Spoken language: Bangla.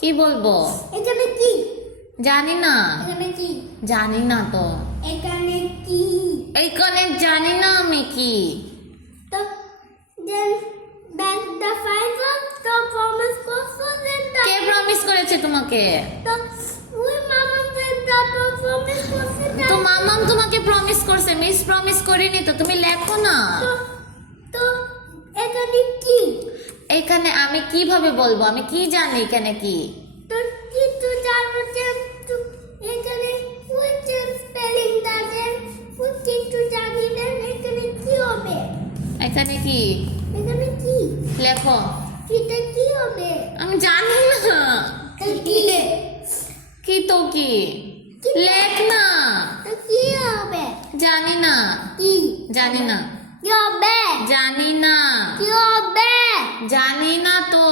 কি বলবো? এখানে কি? জানি না। এখানে কি? জানি না তো। এখানে কি? এইখানে জানি না আমি কি। তো then back the five তো promise করছো then কে প্রমিস করেছে তোমাকে? তো ওই মামা তারপর promise করছে তো মামাম তোমাকে প্রমিস করছে, মিস প্রমিস করেনি তো। তুমি লেখো না। তো তো এখানে কি? এখানে আমি কিভাবে বলবো? আমি কি জানি এখানে কি? তো কিছু জানো যে তো এখানে ওই যে স্পেলিং আছে ওই কিছু জানি না এখানে কি হবে? এখানে কি? এখানে কি? লেখো। এটা কি হবে? আমি জানি না। কি কি তো কি? লেখ না। তো কি হবে? জানি না। কি? জানি না। কি হবে? জানি না। কি হবে? জানি না তো।